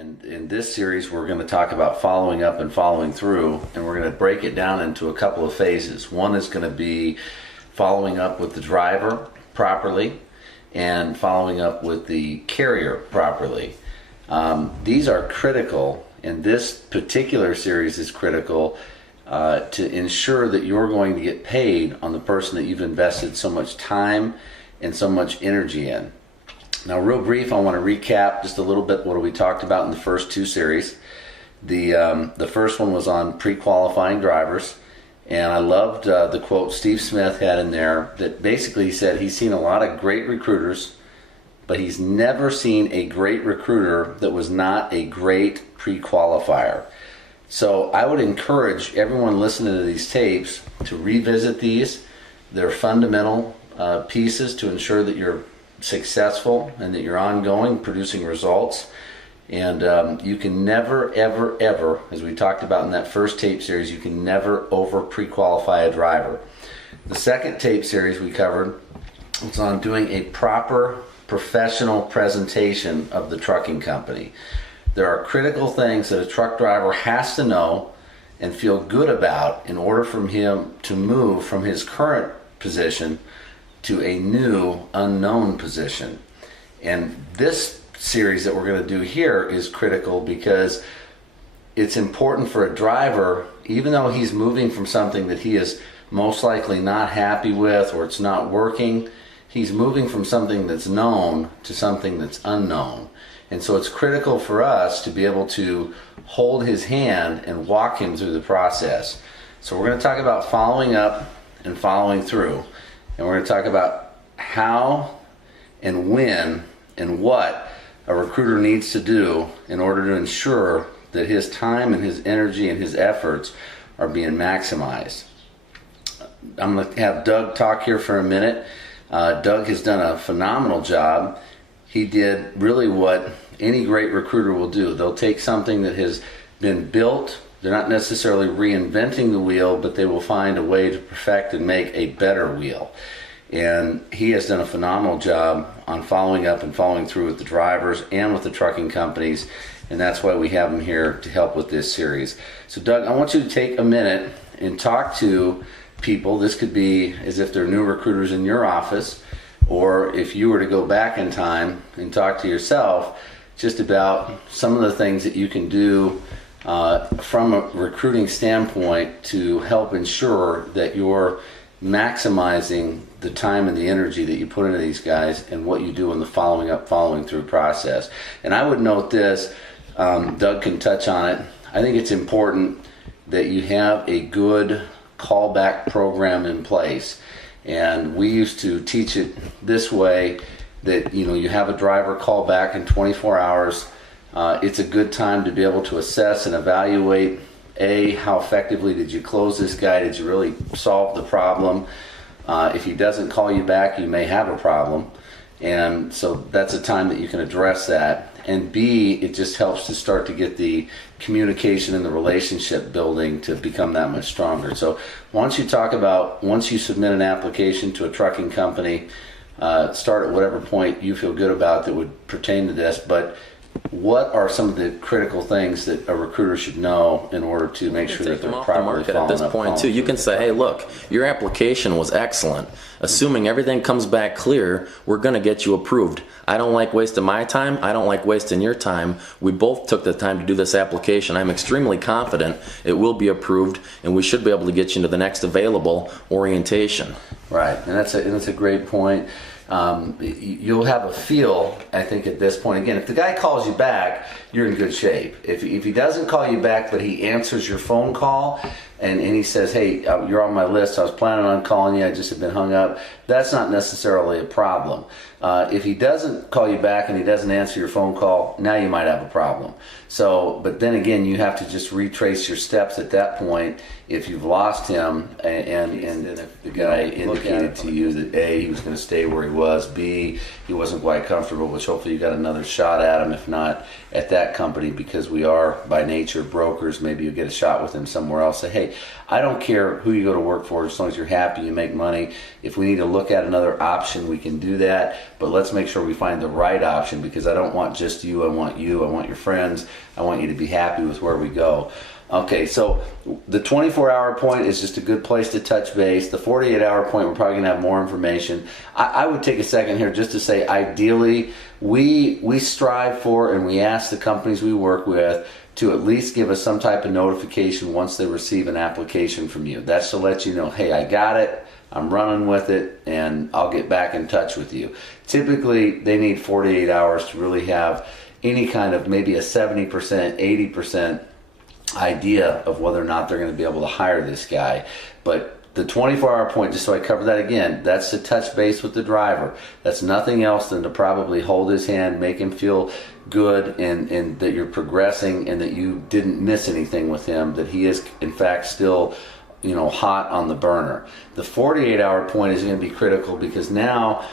And in this series, we're going to talk about following up and following through, and we're going to break it down into a couple of phases. One is going to be following up with the driver properly and following up with the carrier properly. These are critical, and this particular series is critical to ensure that you're going to get paid on the person that you've invested so much time and so much energy in. Now, real brief, I want to recap just a little bit what we talked about in the first two series. The first one was on pre-qualifying drivers, and I loved the quote Steve Smith had in there that basically said he's seen a lot of great recruiters, but he's never seen a great recruiter that was not a great pre-qualifier. So I would encourage everyone listening to these tapes to revisit these. They're fundamental pieces to ensure that you're successful and that you're ongoing, producing results. And you can never, ever, ever, as we talked about in that first tape series, you can never over pre-qualify a driver. The second tape series we covered was on doing a proper professional presentation of the trucking company. There are critical things that a truck driver has to know and feel good about in order for him to move from his current position to a new unknown position. And this series that we're going to do here is critical because it's important for a driver, even though he's moving from something that he is most likely not happy with or it's not working, he's moving from something that's known to something that's unknown. And so it's critical for us to be able to hold his hand and walk him through the process. So we're going to talk about following up and following through. And we're going to talk about how and when and what a recruiter needs to do in order to ensure that his time and his energy and his efforts are being maximized. I'm going to have Doug talk here for a minute. Doug has done a phenomenal job. He did really what any great recruiter will do. They'll take something that has been built. They're not necessarily reinventing the wheel, but they will find a way to perfect and make a better wheel. And he has done a phenomenal job on following up and following through with the drivers and with the trucking companies, and that's why we have him here to help with this series. So Doug, I want you to take a minute and talk to people. This could be as if they're new recruiters in your office, or if you were to go back in time and talk to yourself just about some of the things that you can do from a recruiting standpoint to help ensure that you're maximizing the time and the energy that you put into these guys and what you do in the following up, following through process. And I would note this, Doug can touch on it. I think it's important that you have a good callback program in place. And we used to teach it this way, that you have a driver call back in 24 hours. It's a good time to be able to assess and evaluate, how effectively did you close this guy? Did you really solve the problem? If he doesn't call you back, you may have a problem. And so that's a time that you can address that. And B, it just helps to start to get the communication and the relationship building to become that much stronger. So why don't you talk about, once you submit an application to a trucking company, start at whatever point you feel good about that would pertain to this, but what are some of the critical things that a recruiter should know in order to make sure that they're properly following at this point too? You can say, hey, look, your application was excellent. Assuming everything comes back clear, we're going to get you approved. I don't like wasting my time. I don't like wasting your time. We both took the time to do this application. I'm extremely confident it will be approved, and we should be able to get you into the next available orientation. Right, and that's a great point. You'll have a feel, I think, at this point. Again, if the guy calls you back, you're in good shape. If he doesn't call you back, but he answers your phone call and he says, hey, you're on my list, I was planning on calling you, I just have been hung up, that's not necessarily a problem. If he doesn't call you back and he doesn't answer your phone call, now you might have a problem. So, but then again, you have to just retrace your steps at that point if you've lost him, and if the guy indicated to you that A, he was going to stay where he was, B, he wasn't quite comfortable, which hopefully you got another shot at him, if not at that company, because we are by nature brokers. Maybe you get a shot with him somewhere else. Say, hey, I don't care who you go to work for, as long as you're happy, you make money. If we need to look look at another option, we can do that. But let's make sure we find the right option, because I don't want just you. I want you. I want your friends. I want you to be happy with where we go. Okay, so the 24-hour point is just a good place to touch base. The 48-hour point, we're probably going to have more information. I would take a second here just to say, ideally, we strive for and we ask the companies we work with to at least give us some type of notification once they receive an application from you. That's to let you know, hey, I got it, I'm running with it, and I'll get back in touch with you. Typically, they need 48 hours to really have any kind of maybe a 70%, 80% idea of whether or not they're going to be able to hire this guy. But the 24-hour point, just so I cover that again, that's to touch base with the driver. That's nothing else than to probably hold his hand, make him feel good, and that you're progressing and that you didn't miss anything with him, that he is in fact still, you know, hot on the burner. The 48-hour point is going to be critical, because now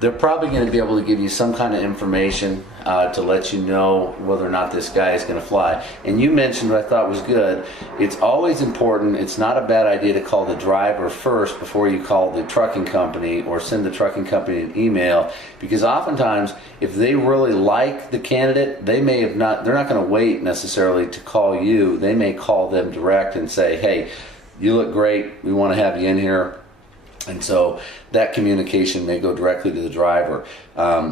they're probably going to be able to give you some kind of information to let you know whether or not this guy is going to fly. And you mentioned what I thought was good. It's always important, it's not a bad idea to call the driver first before you call the trucking company or send the trucking company an email, because oftentimes if they really like the candidate, they're not going to wait necessarily to call you. They may call them direct and say, hey, you look great, we want to have you in here. And so that communication may go directly to the driver.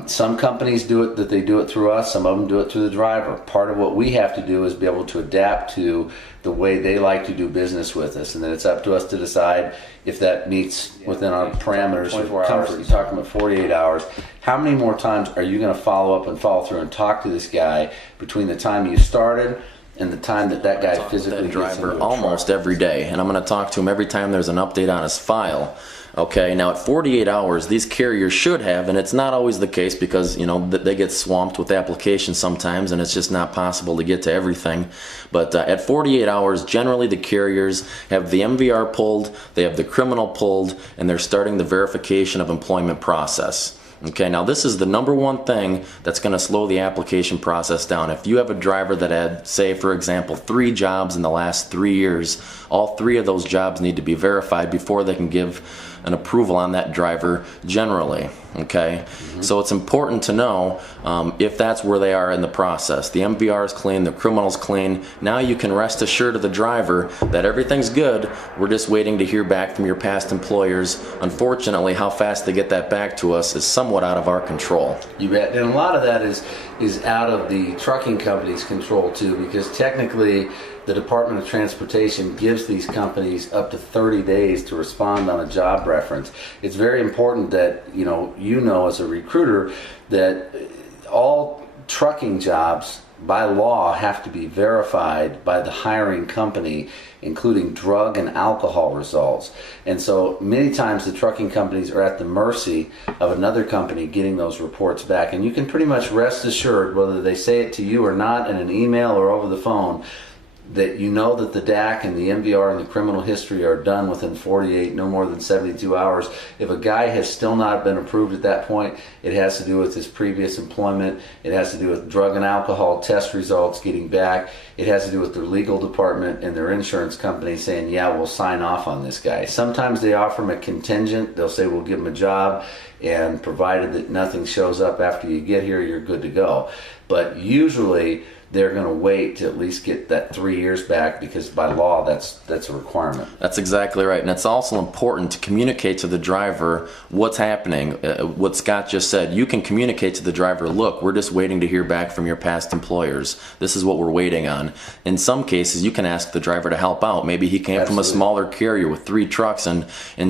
Some companies do it, that they do it through us. Some of them do it through the driver. Part of what we have to do is be able to adapt to the way they like to do business with us. And then it's up to us to decide if that meets within our parameters of comfort. You're talking about 48 hours. How many more times are you going to follow up and follow through and talk to this guy between the time you started and the time that guy physically gets driver into a almost truck? every day, and I'm going to talk to him every time there's an update on his file. Okay, now at 48 hours, these carriers should have, and it's not always the case, because you know they get swamped with applications sometimes, and it's just not possible to get to everything. But at 48 hours, generally the carriers have the MVR pulled, they have the criminal pulled, and they're starting the verification of employment process. Okay, now this is the number one thing that's going to slow the application process down. If you have a driver that had, say, for example, 3 jobs in the last 3 years, all 3 of those jobs need to be verified before they can give an approval on that driver generally. Okay, so it's important to know if that's where they are in the process. The MVR is clean, the criminal's clean. Now you can rest assured of the driver that everything's good. We're just waiting to hear back from your past employers. Unfortunately, how fast they get that back to us is somewhat out of our control. You bet. And a lot of that is out of the trucking company's control too, because technically the Department of Transportation gives these companies up to 30 days to respond on a job reference. It's very important that you know as a recruiter that all trucking jobs by law have to be verified by the hiring company, including drug and alcohol results. And so many times the trucking companies are at the mercy of another company getting those reports back. And you can pretty much rest assured, whether they say it to you or not in an email or over the phone, that you know that the DAC and the MVR and the criminal history are done within 48, no more than 72 hours. If a guy has still not been approved at that point, it has to do with his previous employment. It has to do with drug and alcohol test results getting back. It has to do with their legal department and their insurance company saying, yeah, we'll sign off on this guy. Sometimes they offer him a contingent. They'll say, we'll give him a job, and provided that nothing shows up after you get here, you're good to go. But usually they're going to wait to at least get that 3 years back, because by law that's a requirement. That's exactly right. And it's also important to communicate to the driver what's happening. What Scott just said, you can communicate to the driver, look, we're just waiting to hear back from your past employers. This is what we're waiting on. In some cases, you can ask the driver to help out. Maybe he came from a smaller carrier with 3 trucks, and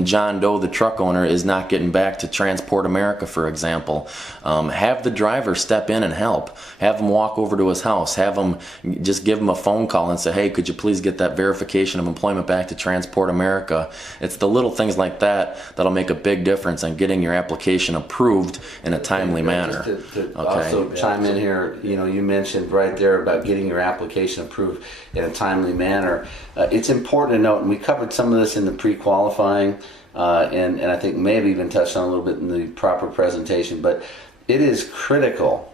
John Doe, the truck owner, is not getting back to Transport America, for example. Have the driver step in and help. Have him walk over to his house. Have them just give them a phone call and say, hey, could you please get that verification of employment back to Transport America? It's the little things like that that'll make a big difference in getting your application approved in a timely manner. To also chime in here, you mentioned right there about getting your application approved in a timely manner. It's important to note, and we covered some of this in the pre-qualifying, and I think may have even touched on a little bit in the proper presentation, but it is critical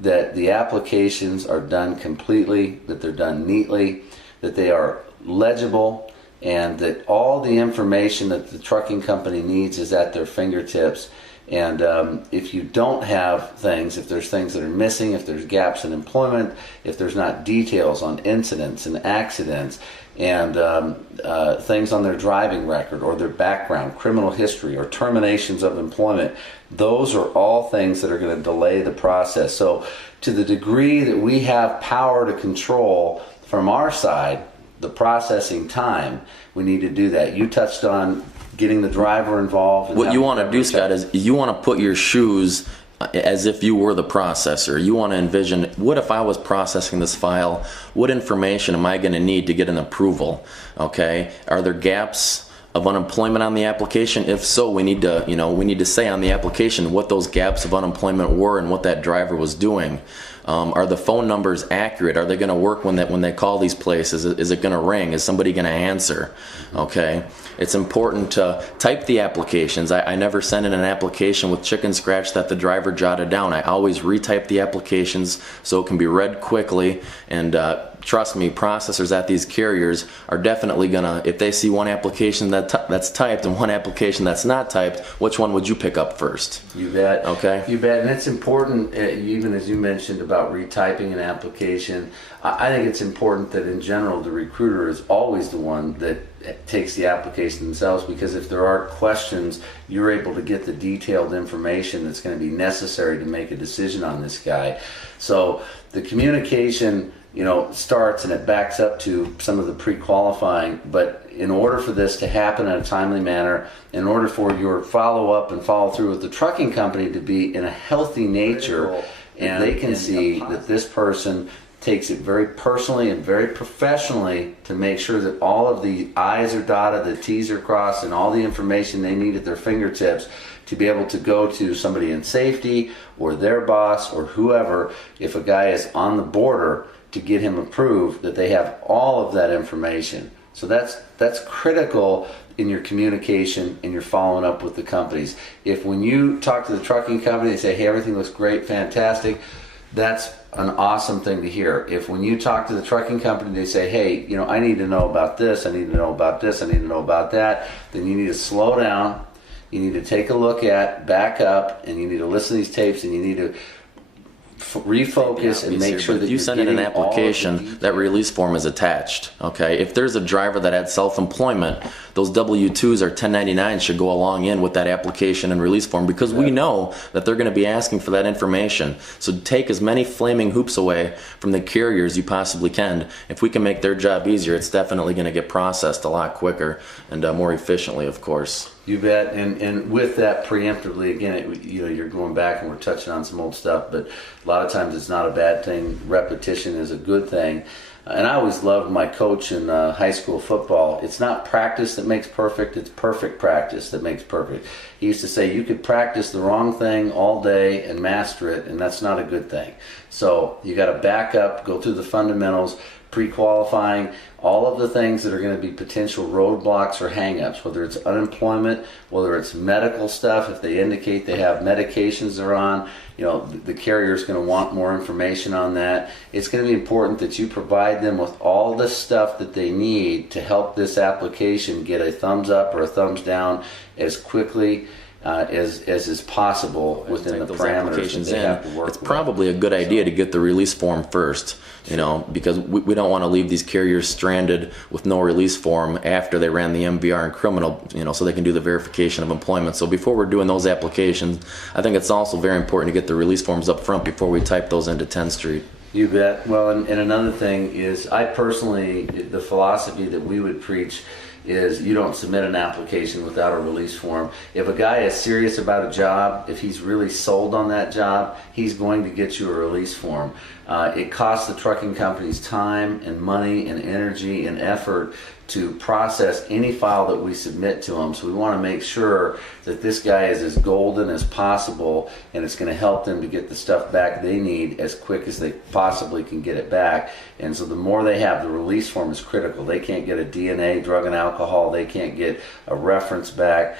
that the applications are done completely, that they're done neatly, that they are legible, and that all the information that the trucking company needs is at their fingertips. And if you don't have things, if there's things that are missing, if there's gaps in employment, if there's not details on incidents and accidents, and things on their driving record or their background, criminal history, or terminations of employment, those are all things that are going to delay the process. So to the degree that we have power to control from our side the processing time, we need to do that. You touched on getting the driver involved. What you want to do, Scott, is you want to put your shoes as if you were the processor. You want to envision, what if I was processing this file? What information am I going to need to get an approval? Okay, are there gaps of unemployment on the application? If so, we need to say on the application what those gaps of unemployment were and what that driver was doing. Are the phone numbers accurate? Are they going to work when they call these places? Is it going to ring? Is somebody going to answer? Okay. It's important to type the applications. I never send in an application with chicken scratch that the driver jotted down. I always retype the applications so it can be read quickly. And trust me, processors at these carriers are definitely gonna, if they see one application that's typed and one application that's not typed, which one would you pick up first? You bet. Okay. You bet. And it's important, even as you mentioned about retyping an application, I think it's important that in general the recruiter is always the one that takes the application themselves, because if there are questions, you're able to get the detailed information that's going to be necessary to make a decision on this guy. So the communication, starts and it backs up to some of the pre-qualifying, but in order for this to happen in a timely manner, in order for your follow-up and follow-through with the trucking company to be in a healthy nature, and they can see that this person takes it very personally and very professionally to make sure that all of the I's are dotted, the T's are crossed, and all the information they need at their fingertips to be able to go to somebody in safety or their boss or whoever, if a guy is on the border, to get him approved, that they have all of that information. So that's critical in your communication and your following up with the companies. If when you talk to the trucking company, they say, hey, everything looks great, fantastic, that's an awesome thing to hear. If when you talk to the trucking company, they say, hey, I need to know about this, I need to know about this, I need to know about that, then you need to slow down, you need to take a look at, back up, and you need to listen to these tapes, and you need to refocus and make sure that if you send in an application, that release form is attached. Okay, if there's a driver that had self-employment, those W-2s or 1099s should go along in with that application and release form, because we know that they're going to be asking for that information. So take as many flaming hoops away from the carriers you possibly can. If we can make their job easier, it's definitely going to get processed a lot quicker and more efficiently, of course. You bet. And with that preemptively, again, you're going back and we're touching on some old stuff, but a lot of times it's not a bad thing. Repetition is a good thing. And I always loved my coach in high school football. It's not practice that makes perfect, it's perfect practice that makes perfect. He used to say you could practice the wrong thing all day and master it, and that's not a good thing. So you got to back up, go through the fundamentals, pre-qualifying, all of the things that are going to be potential roadblocks or hang-ups, whether it's unemployment, whether it's medical stuff, if they indicate they have medications they're on, the carrier is going to want more information on that. It's going to be important that you provide them with all the stuff that they need to help this application get a thumbs up or a thumbs down as quickly as is possible within the parameters that they have to work with. It's probably a good idea to get the release form first, because we don't want to leave these carriers stranded with no release form after they ran the MVR and criminal, so they can do the verification of employment. So before we're doing those applications, I think it's also very important to get the release forms up front before we type those into 10th Street. You bet. Well, and another thing is, I personally, the philosophy that we would preach is you don't submit an application without a release form. If a guy is serious about a job, if he's really sold on that job, he's going to get you a release form. It costs the trucking companies time and money and energy and effort to process any file that we submit to them. So we want to make sure that this guy is as golden as possible, and it's going to help them to get the stuff back they need as quick as they possibly can get it back. And so the more they have, the release form is critical. They can't get a DNA, drug and alcohol, they can't get a reference back,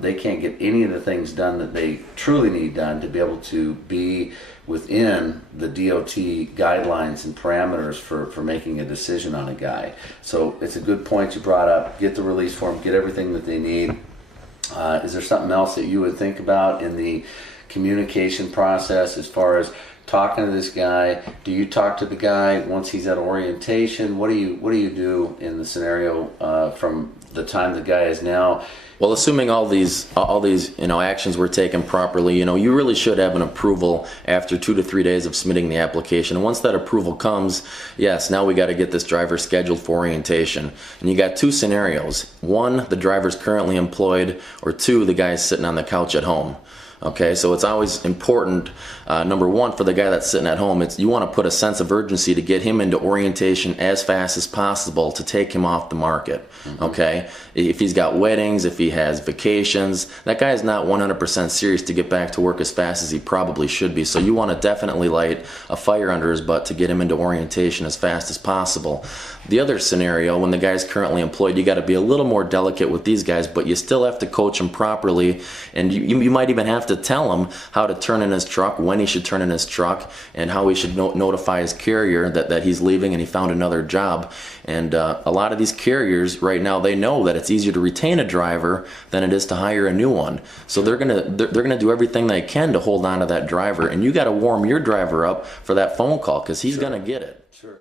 they can't get any of the things done that they truly need done to be able to be within the DOT guidelines and parameters for making a decision on a guy. So it's a good point you brought up. Get the release form, get everything that they need. Is there something else that you would think about in the communication process as far as talking to this guy? Do you talk to the guy once he's at orientation? What do you do in the scenario from the time the guy is now? Well, assuming all these actions were taken properly, you really should have an approval after 2 to 3 days of submitting the application. And once that approval comes, yes, now we got to get this driver scheduled for orientation. And you got 2 scenarios. 1, the driver's currently employed, or 2, the guy's sitting on the couch at home. Okay, so it's always important, number 1, for the guy that's sitting at home, you want to put a sense of urgency to get him into orientation as fast as possible to take him off the market. Okay, if he's got weddings, if he has vacations, that guy is not 100% serious to get back to work as fast as he probably should be. So you want to definitely light a fire under his butt to get him into orientation as fast as possible. The other scenario, when the guy's currently employed, you got to be a little more delicate with these guys, but you still have to coach him properly, and you might even have to tell him how to turn in his truck, when he should turn in his truck, and how he should notify his carrier that he's leaving and he found another job. And a lot of these carriers right now, they know that it's easier to retain a driver than it is to hire a new one. So they're gonna do everything they can to hold on to that driver, and you got to warm your driver up for that phone call because he's gonna get it. Sure.